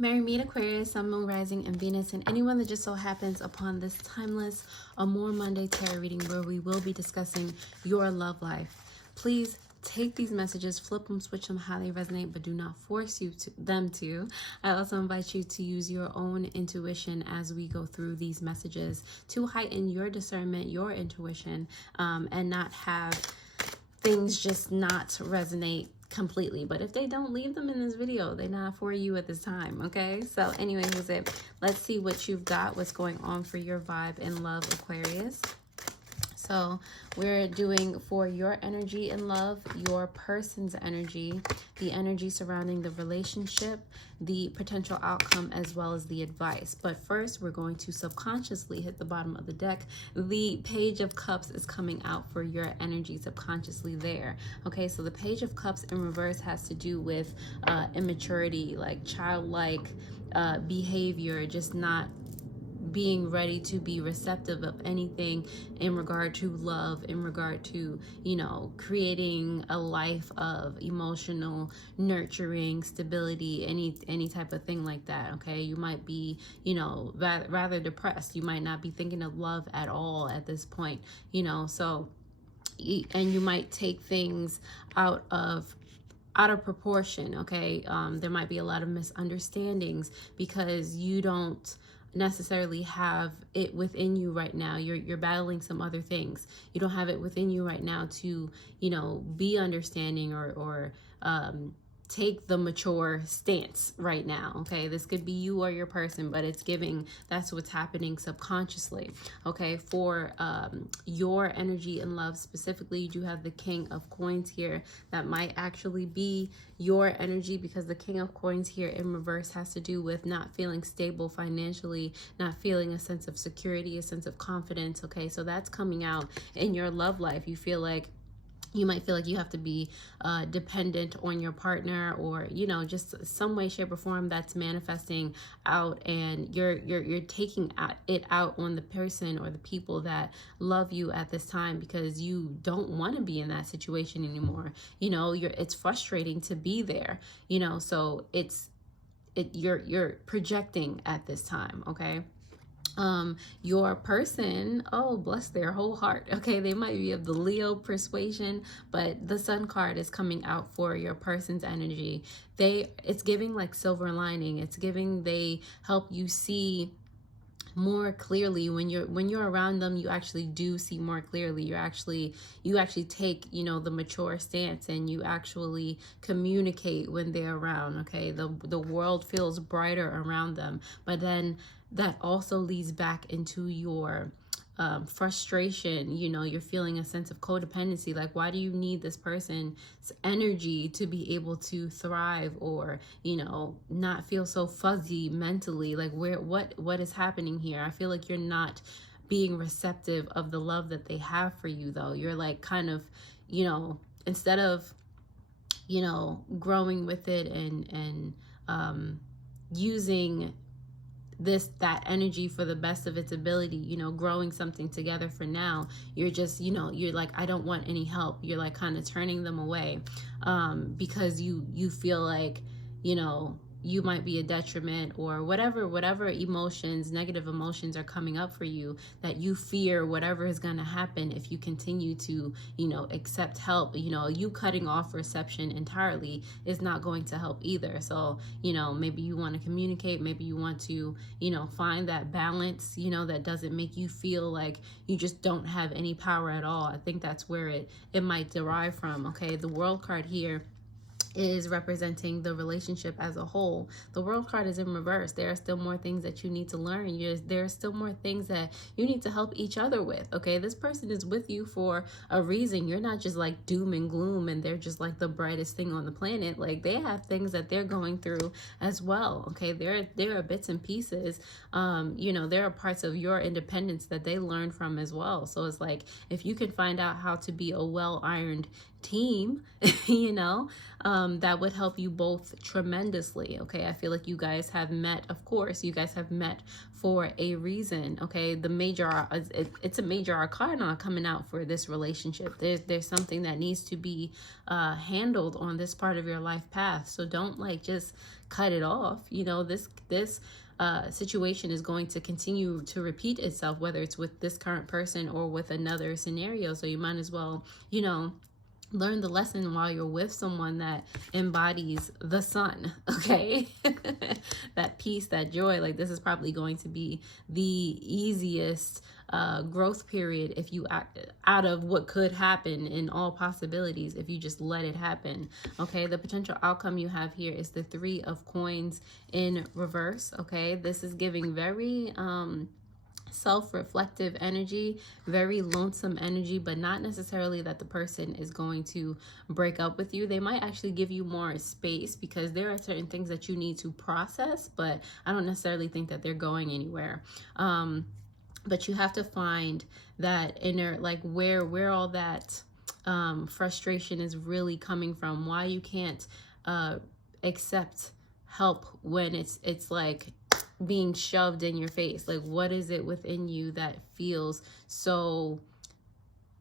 Mary meet Aquarius, Sun, Moon, Rising, and Venus, and anyone that just so happens upon this timeless Amor Monday tarot reading where we will be discussing your love life. Please take these messages, flip them, switch them how they resonate, but do not force them to. I also invite you to use your own intuition as we go through these messages to heighten your discernment, your intuition, and not have things just not resonate completely. But if they don't, leave them in this video. They're not for you at this time, okay? So anyway, here's it. Let's see what you've got, what's going on for your vibe in love, Aquarius. So we're doing for your energy in love, your person's energy, the energy surrounding the relationship, the potential outcome, as well as the advice. But first, we're going to subconsciously hit the bottom of the deck. The Page of Cups is coming out for your energy subconsciously there. Okay, so the Page of Cups in reverse has to do with immaturity, like childlike behavior, just not being ready to be receptive of anything in regard to love, in regard to, you know, creating a life of emotional nurturing, stability, any type of thing like that. Okay, you might be, you know, rather depressed. You might not be thinking of love at all at this point, you know. So, and you might take things out of proportion. Okay, there might be a lot of misunderstandings because you don't necessarily have it within you right now. You're battling some other things. You don't have it within you right now to, you know, be understanding or take the mature stance right now. Okay, this could be you or your person, but it's giving that's what's happening subconsciously. Okay, for your energy and love specifically, you do have the King of Coins here. That might actually be your energy, because the King of Coins here in reverse has to do with not feeling stable financially, not feeling a sense of security, a sense of confidence. Okay, so that's coming out in your love life. You might feel like you have to be dependent on your partner, or, you know, just some way, shape, or form that's manifesting out, and you're taking it out on the person or the people that love you at this time, because you don't want to be in that situation anymore. You know, it's frustrating to be there, you know, so you're projecting at this time. Okay, your person, oh, bless their whole heart. Okay, they might be of the Leo persuasion, but the Sun card is coming out for your person's energy. It's giving like silver lining. It's giving they help you see more clearly. When you're around them, you actually do see more clearly. You actually take, you know, the mature stance, and you actually communicate when they're around. Okay, the world feels brighter around them, but then that also leads back into your frustration. You know, you're feeling a sense of codependency. Like, why do you need this person's energy to be able to thrive, or, you know, not feel so fuzzy mentally? Like, what is happening here? I feel like you're not being receptive of the love that they have for you, though. You're like kind of, you know, instead of, you know, growing with it and using that energy for the best of its ability, you know, growing something together for now, you're just, you know, you're like, I don't want any help. You're like kind of turning them away because you feel like, you know, you might be a detriment, or whatever emotions, negative emotions are coming up for you, that you fear whatever is going to happen if you continue to, you know, accept help. You know, you cutting off reception entirely is not going to help either. So, you know, maybe you want to communicate, maybe you want to, you know, find that balance, you know, that doesn't make you feel like you just don't have any power at all. I think that's where it might derive from. Okay, the World card here is representing the relationship as a whole. The World card is in reverse. There are still more things that you need to learn. There are still more things that you need to help each other with. Okay, this person is with you for a reason. You're not just like doom and gloom and they're just like the brightest thing on the planet. Like, they have things that they're going through as well. Okay, there are bits and pieces. You know, there are parts of your independence that they learn from as well. So it's like, if you can find out how to be a well-ironed team, that would help you both tremendously. Okay, I feel like you guys have met, of course, you guys have met for a reason. Okay, the major, it's a major arcana coming out for this relationship. There's something that needs to be handled on this part of your life path. So don't like just cut it off. This situation is going to continue to repeat itself, whether it's with this current person or with another scenario. So you might as well, learn the lesson while you're with someone that embodies the sun. Okay. That peace, that joy. Like, this is probably going to be the easiest growth period if you act out of what could happen in all possibilities, if you just let it happen. Okay, the potential outcome you have here is the 3 of Coins in reverse. Okay, this is giving very self-reflective energy, very lonesome energy, but not necessarily that the person is going to break up with you. They might actually give you more space because there are certain things that you need to process, but I don't necessarily think that they're going anywhere. But you have to find that inner, like where all that frustration is really coming from, why you can't accept help when it's like being shoved in your face. Like, what is it within you that feels so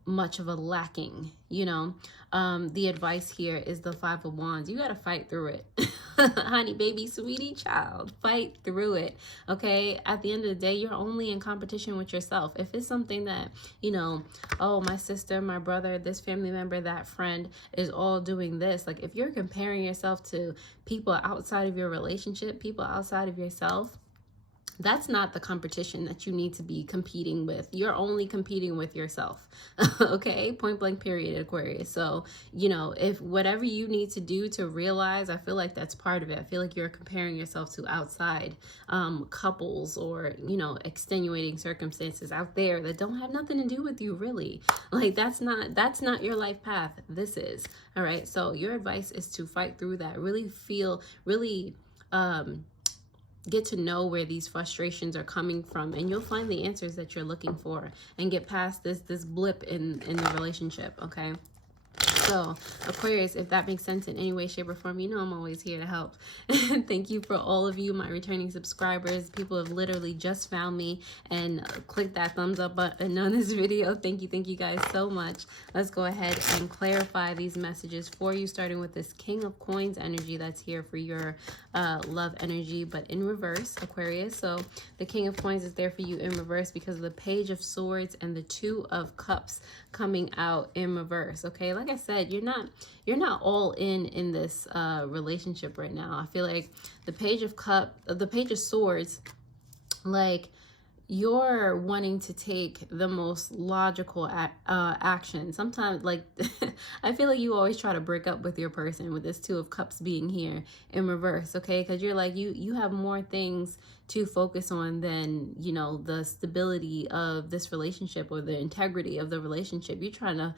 much of a lacking? The advice here is the 5 of Wands. You got to fight through it. Honey, baby, sweetie, child, fight through it. Okay, at the end of the day, you're only in competition with yourself. If it's something that, oh, my sister, my brother, this family member, that friend is all doing this, like if you're comparing yourself to people outside of your relationship, people outside of yourself, that's not the competition that you need to be competing with. You're only competing with yourself. Okay, point blank period, Aquarius. So, if whatever you need to do to realize, I feel like that's part of it. I feel like you're comparing yourself to outside couples or, extenuating circumstances out there that don't have nothing to do with you, really. Like, that's not your life path. This is. All right. So your advice is to fight through that. Really get to know where these frustrations are coming from, and you'll find the answers that you're looking for and get past this blip in the relationship. Okay, so Aquarius, if that makes sense in any way, shape, or form, I'm always here to help. Thank you for all of you, my returning subscribers. People have literally just found me and clicked that thumbs up button on this video. Thank you guys so much. Let's go ahead and clarify these messages for you, starting with this King of Coins energy that's here for your love energy, but in reverse, Aquarius. So the King of Coins is there for you in reverse because of the Page of Swords and the 2 of Cups coming out in reverse. Okay, like I said, you're not all in this relationship right now. I feel like the Page of Swords, like, you're wanting to take the most logical action. Sometimes, like, I feel like you always try to break up with your person with this 2 of Cups being here in reverse, okay? Because you're like, you have more things to focus on than, the stability of this relationship or the integrity of the relationship. You're trying to,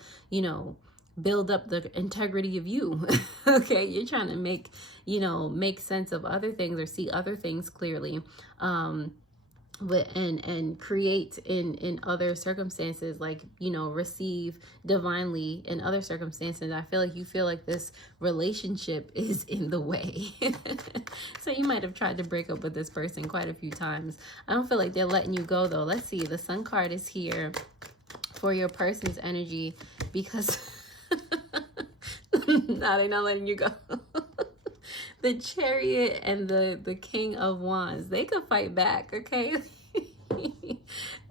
build up the integrity of you. Okay, you're trying to make sense of other things or see other things clearly. And create in other circumstances, like, receive divinely in other circumstances. I feel like you feel like this relationship is in the way. So you might have tried to break up with this person quite a few times. I don't feel like they're letting you go, though. Let's see, the Sun card is here for your person's energy because nah, they're not letting you go. The Chariot and the King of Wands, they could fight back, okay?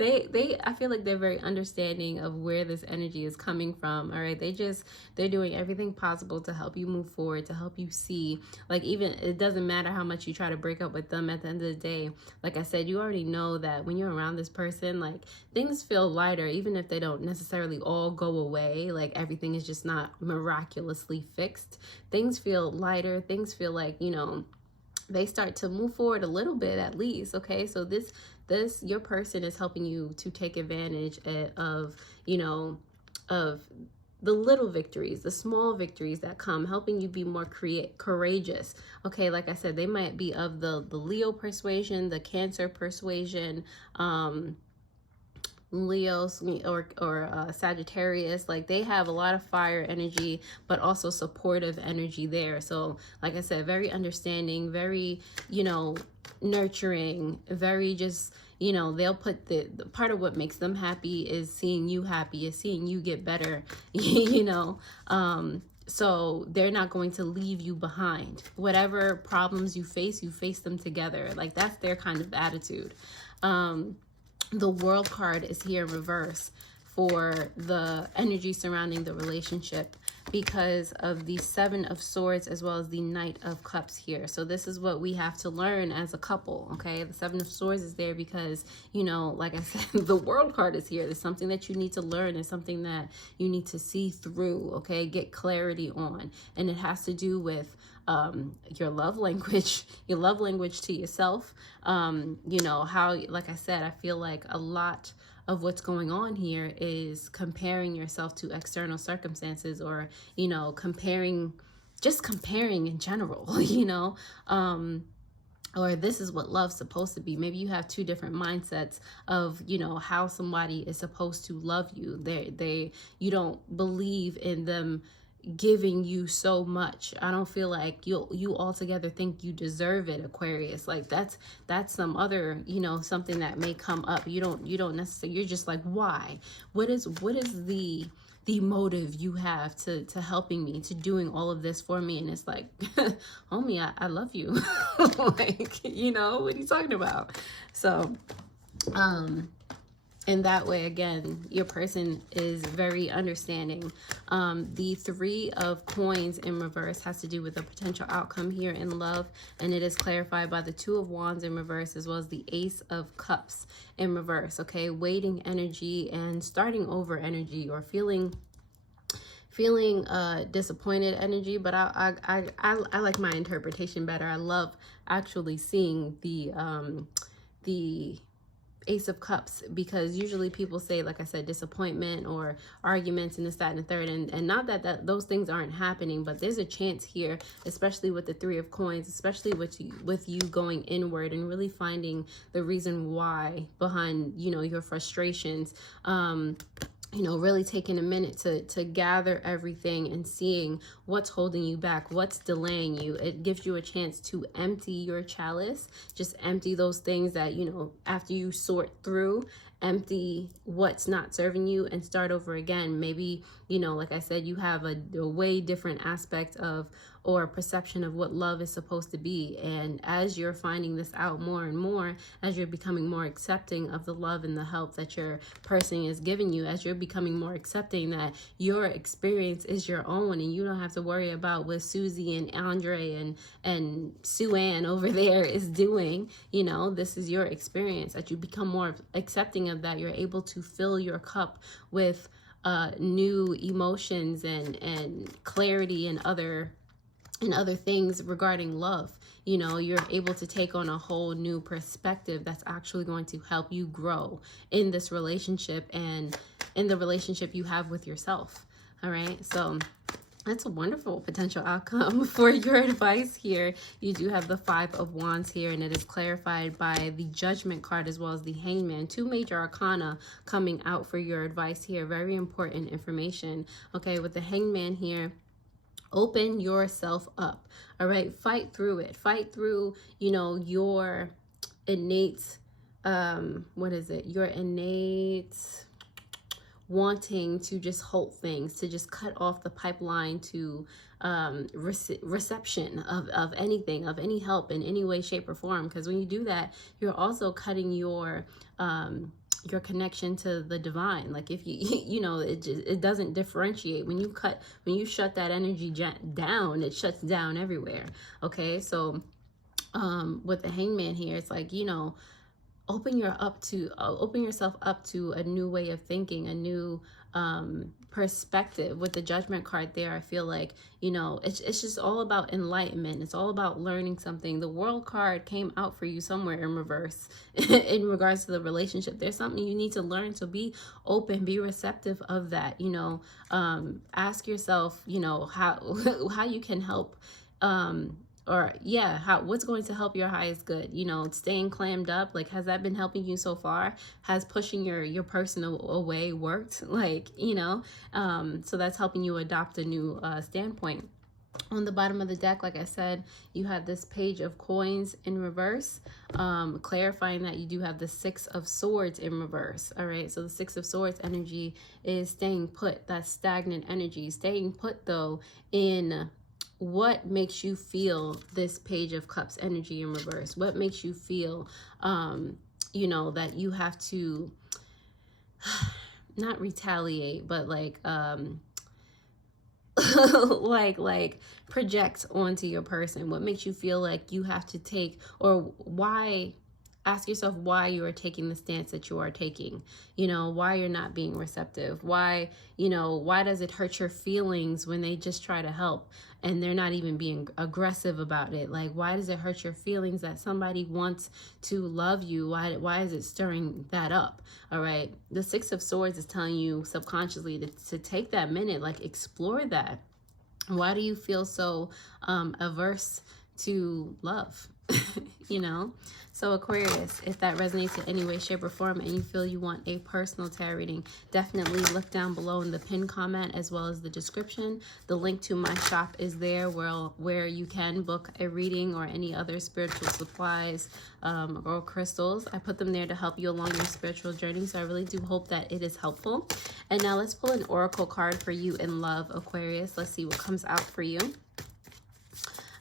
I feel like they're very understanding of where this energy is coming from. All right, they're doing everything possible to help you move forward, to help you see, like, even it doesn't matter how much you try to break up with them. At the end of the day, like I said, you already know that when you're around this person, like, things feel lighter, even if they don't necessarily all go away. Like, everything is just not miraculously fixed. Things feel lighter. Things feel like, they start to move forward a little bit at least. Okay, so this your person is helping you to take advantage of of the little victories, the small victories that come, helping you be more courageous. Okay, like I said, they might be of the Leo persuasion, the Cancer persuasion, Leos or Sagittarius, like they have a lot of fire energy, but also supportive energy there. So like I said, very understanding, very, you know, nurturing, very just, you know, they'll put the part of what makes them happy is seeing you happy, is seeing you get better, you know. So they're not going to leave you behind. Whatever problems you face them together. Like that's their kind of attitude. The World card is here in reverse for the energy surrounding the relationship because of the Seven of Swords as well as the Knight of Cups here. So this is what we have to learn as a couple, okay? The Seven of Swords is there because, you know, like I said, the World card is here. There's something that you need to learn. There's something that you need to see through, okay? Get clarity on. And it has to do with your love language to yourself. You know, how, like I said, I feel like a lot of what's going on here is comparing yourself to external circumstances, or, you know, comparing in general, you know, or this is what love's supposed to be. Maybe you have two different mindsets of, you know, how somebody is supposed to love you. You don't believe in them giving you so much. I don't feel like you altogether think you deserve it, Aquarius. Like that's some other, you know, something that may come up. You don't necessarily, you're just like, why? What is the motive you have to helping me, to doing all of this for me? And it's like, homie, I love you. Like, you know, what are you talking about? So in that way, again, your person is very understanding. The Three of Coins in reverse has to do with a potential outcome here in love, and it is clarified by the Two of Wands in reverse as well as the Ace of Cups in reverse. Okay, waiting energy and starting over energy, or feeling disappointed energy. But I like my interpretation better. I love actually seeing the Ace of Cups, because usually people say, like I said, disappointment or arguments and this, that, and the third, and not that those things aren't happening, but there's a chance here, especially with the Three of Coins, especially with you going inward and really finding the reason why behind, you know, your frustrations. You know, really taking a minute to gather everything and seeing what's holding you back, what's delaying you. It gives you a chance to empty your chalice, just empty those things that, you know, after you sort through, empty what's not serving you and start over again. Maybe, you know, like I said, you have a way different aspect of, or perception of what love is supposed to be. And as you're finding this out more and more, as you're becoming more accepting of the love and the help that your person is giving you, as you're becoming more accepting that your experience is your own and you don't have to worry about what Susie and Andre and Sue Ann over there is doing, you know, this is your experience. That you become more accepting of that, you're able to fill your cup with new emotions and clarity and other things regarding love. You know, you're able to take on a whole new perspective that's actually going to help you grow in this relationship and in the relationship you have with yourself. All right, so that's a wonderful potential outcome for your advice here. You do have the Five of Wands here, and it is clarified by the Judgment card as well as the Hangman. Two major arcana coming out for your advice here. Very important information. Okay, with the Hangman here, open yourself up. All right, fight through it. Fight through, you know, your innate your innate wanting to just hold things, to just cut off the pipeline to reception of anything, of any help in any way, shape, or form. Because when you do that, you're also cutting your connection to the divine. Like if you know, it doesn't differentiate. When you shut that energy down, it shuts down everywhere. Okay, so with the Hangman here, it's like, you know, open yourself up to a new way of thinking, a new perspective. With the Judgment card there, I feel like, you know, it's just all about enlightenment. It's all about learning something. The World card came out for you somewhere in reverse in regards to the relationship. There's something you need to learn, so be open, be receptive of that. You know, ask yourself, you know, how you can help or yeah, what's going to help your highest good? You know, staying clammed up, like, has that been helping you so far? Has pushing your person away worked? Like, you know, so that's helping you adopt a new standpoint. On the bottom of the deck, like I said, you have this Page of Coins in reverse, clarifying that you do have the Six of Swords in reverse. All right, so the Six of Swords energy is staying put. That's stagnant energy. Staying put, though, in what makes you feel this Page of Cups energy in reverse. What makes you feel, you know, that you have to not retaliate, but like, like project onto your person. What makes you feel like you have to take, or why? Ask yourself why you are taking the stance that you are taking. You know, why you're not being receptive. Why, you know, why does it hurt your feelings when they just try to help and they're not even being aggressive about it? Like, why does it hurt your feelings that somebody wants to love you? Why is it stirring that up? All right. The Six of Swords is telling you subconsciously to take that minute, like explore that. Why do you feel so averse to love? You know? So Aquarius, if that resonates in any way, shape, or form, and you feel you want a personal tarot reading, definitely look down below in the pinned comment as well as the description. The link to my shop is there where you can book a reading or any other spiritual supplies or crystals. I put them there to help you along your spiritual journey, so I really do hope that it is helpful. And now let's pull an oracle card for you in love, Aquarius. Let's see what comes out for you.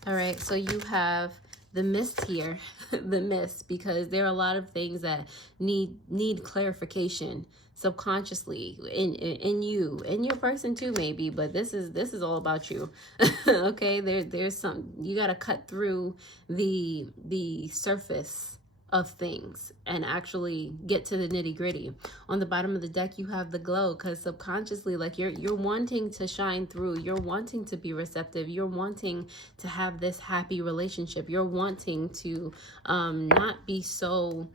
All right, so you have the mist here, the mist, because there are a lot of things that need clarification subconsciously in you, in your person too, maybe, but this is all about you. Okay, there's some, you got to cut through the surface of things and actually get to the nitty-gritty. On the bottom of the deck, you have the glow, because subconsciously, like, you're wanting to shine through, you're wanting to be receptive, you're wanting to have this happy relationship, you're wanting to not be so,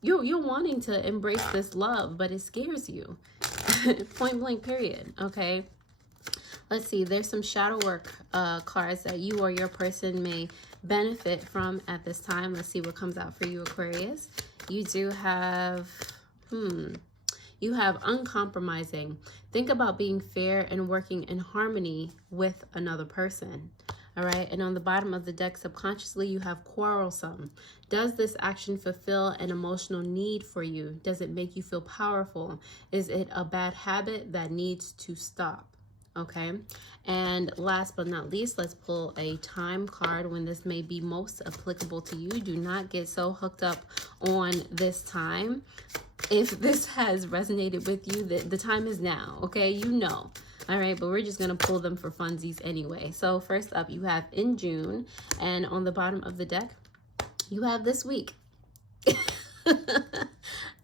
you're wanting to embrace this love, but it scares you. Point blank period. Okay, let's see, there's some shadow work cards that you or your person may benefit from at this time. Let's see what comes out for you, Aquarius. You do have you have uncompromising. Think about being fair and working in harmony with another person. All right, and on the bottom of the deck, subconsciously, you have quarrelsome. Does this action fulfill an emotional need for you? Does it make you feel powerful? Is it a bad habit that needs to stop? Okay, and last but not least, let's pull a time card when this may be most applicable to you. Do not get so hooked up on this time. If this has resonated with you, the time is now, okay? You know. All right, but we're just going to pull them for funsies anyway. So first up, you have in June, and on the bottom of the deck, you have this week.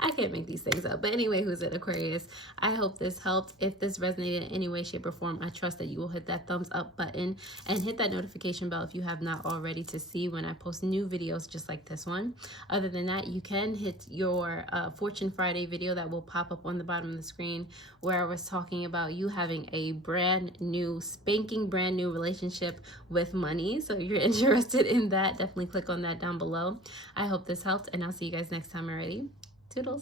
I can't make these things up. But anyway, who's it, Aquarius? I hope this helped. If this resonated in any way, shape, or form, I trust that you will hit that thumbs up button and hit that notification bell if you have not already, to see when I post new videos just like this one. Other than that, you can hit your Fortune Friday video that will pop up on the bottom of the screen, where I was talking about you having a brand new, spanking brand new relationship with money. So if you're interested in that, definitely click on that down below. I hope this helped, and I'll see you guys next time already. Toodles.